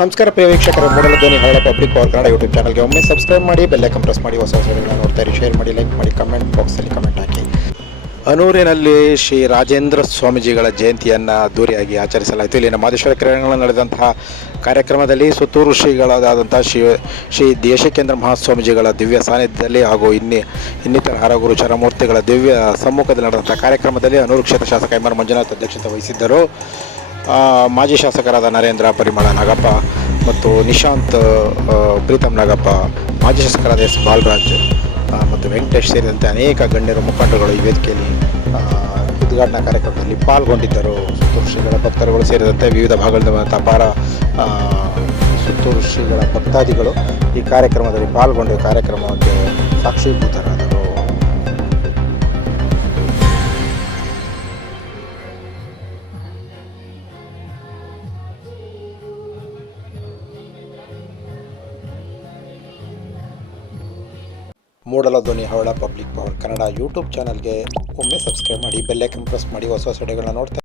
ನಮಸ್ಕಾರ ಪ್ರಿಯ ವೀಕ್ಷಕರು, ಮೂಡಲ ಧ್ವನಿ ಹರಳ ಪಬ್ಲಿಕ್ ಪವರ್ ಕನ್ನಡ ಯೂಟ್ಯೂಬ್ ಚಾನಲ್ಗೆ ಒಮ್ಮೆ ಸಬ್ಸ್ಕ್ರೈಬ್ ಮಾಡಿ, ಬೆಲ್ ಐಕಾನ್ ಪ್ರೆಸ್ ಮಾಡಿ, ಹೊಸ ವಿಡಿಯೋಗಳನ್ನ ನೋಡ್ತಾ ಇರಿ. ಶೇರ್ ಮಾಡಿ, ಲೈಕ್ ಮಾಡಿ, ಕಮೆಂಟ್ ಬಾಕ್ಸಲ್ಲಿ ಕಮೆಂಟ್ ಹಾಕಿ. ಅನೂರಿನಲ್ಲಿ ಶ್ರೀ ರಾಜೇಂದ್ರ ಸ್ವಾಮೀಜಿಗಳ ಜಯಂತಿಯನ್ನು ಅದ್ದೂರಿಯಾಗಿ ಆಚರಿಸಲಾಯಿತು. ಇಲ್ಲಿನ ಮಾದೇಶ್ವರ ಕ್ರೀಡೆಗಳಲ್ಲಿ ನಡೆದಂತಹ ಕಾರ್ಯಕ್ರಮದಲ್ಲಿ ಸುತ್ತೂರು ಶ್ರೀಗಳಾದಂಥ ಶ್ರೀ ದೇಶಿಕೇಂದ್ರ ಮಹಾಸ್ವಾಮೀಜಿಗಳ ದಿವ್ಯ ಸಾನ್ನಿಧ್ಯದಲ್ಲಿ ಹಾಗೂ ಇನ್ನಿತರ ಹರಗುರು ಚರಮೂರ್ತಿಗಳ ದಿವ್ಯ ಸಮ್ಮುಖದಲ್ಲಿ ನಡೆದಂಥ ಕಾರ್ಯಕ್ರಮದಲ್ಲಿ ಅನೂರು ಕ್ಷೇತ್ರ ಶಾಸಕ ಎಂ ಆರ್ ಮಂಜುನಾಥ್ ಅಧ್ಯಕ್ಷತೆ ವಹಿಸಿದ್ದರು. ಮಾಜಿ ಶಾಸಕರಾದ ನರೇಂದ್ರ ಪರಿಮಳ ನಾಗಪ್ಪ ಮತ್ತು ನಿಶಾಂತ್ ಪ್ರೀತಮ್ ನಾಗಪ್ಪ, ಮಾಜಿ ಶಾಸಕರಾದ ಎಸ್ ಬಾಲರಾಜ್ ಮತ್ತು ವೆಂಕಟೇಶ್ ಸೇರಿದಂತೆ ಅನೇಕ ಗಣ್ಯರು ಮುಖಂಡರುಗಳು ಈ ವೇದಿಕೆಯಲ್ಲಿ ಉದ್ಘಾಟನಾ ಕಾರ್ಯಕ್ರಮದಲ್ಲಿ ಪಾಲ್ಗೊಂಡಿದ್ದರು. ಸುತ್ತೂರು ಶ್ರೀಗಳ ಭಕ್ತರುಗಳು ಸೇರಿದಂತೆ ವಿವಿಧ ಭಾಗಗಳಿಂದ ಅಪಾರ ಸುತ್ತೂರು ಶ್ರೀಗಳ ಭಕ್ತಾದಿಗಳು ಈ ಕಾರ್ಯಕ್ರಮದಲ್ಲಿ ಪಾಲ್ಗೊಂಡು ಕಾರ್ಯಕ್ರಮಕ್ಕೆ ಸಾಕ್ಷೀಭೂತರಾದರು. ಮೂಡಲ ಧ್ವನಿ ಹವಳ ಪಬ್ಲಿಕ್ ಪವರ್ ಕನ್ನಡ ಯೂಟ್ಯೂಬ್ ಚಾನಲ್ಗೆ ಒಮ್ಮೆ ಸಬ್ಸ್ಕ್ರೈಬ್ ಮಾಡಿ, ಬೆಲ್ ಐಕಾನ್ ಪ್ರೆಸ್ ಮಾಡಿ, ಹೊಸ ವಿಡಿಯೋಗಳನ್ನ ನೋಡ್ತಾ